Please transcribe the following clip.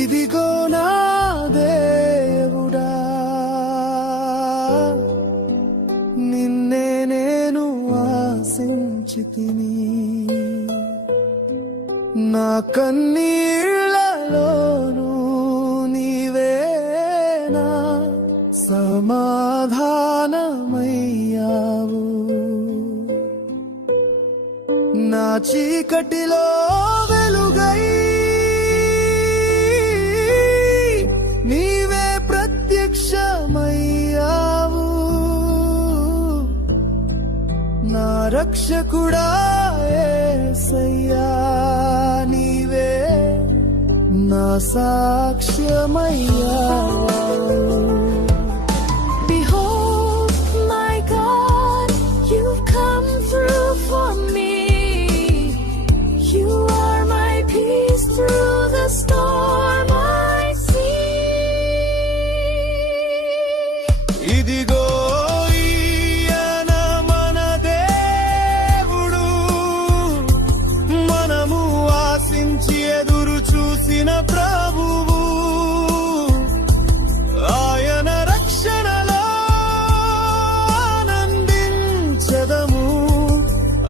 ఇదిగో నా దేవుడా, నిన్నే నేను ఆశించితిని. నా కన్నీళ్లలోనూ నీవేనా సమాధానమయ్యావు. నా చీకటిలో వెలుగై నీవే ప్రత్యక్షమయ్యావు. నా రక్షకుడా యేసయ్యా, నీవే నా సాక్ష్యమయ్యావు. Behold, my God, you've come through for me. You are my peace through the storm.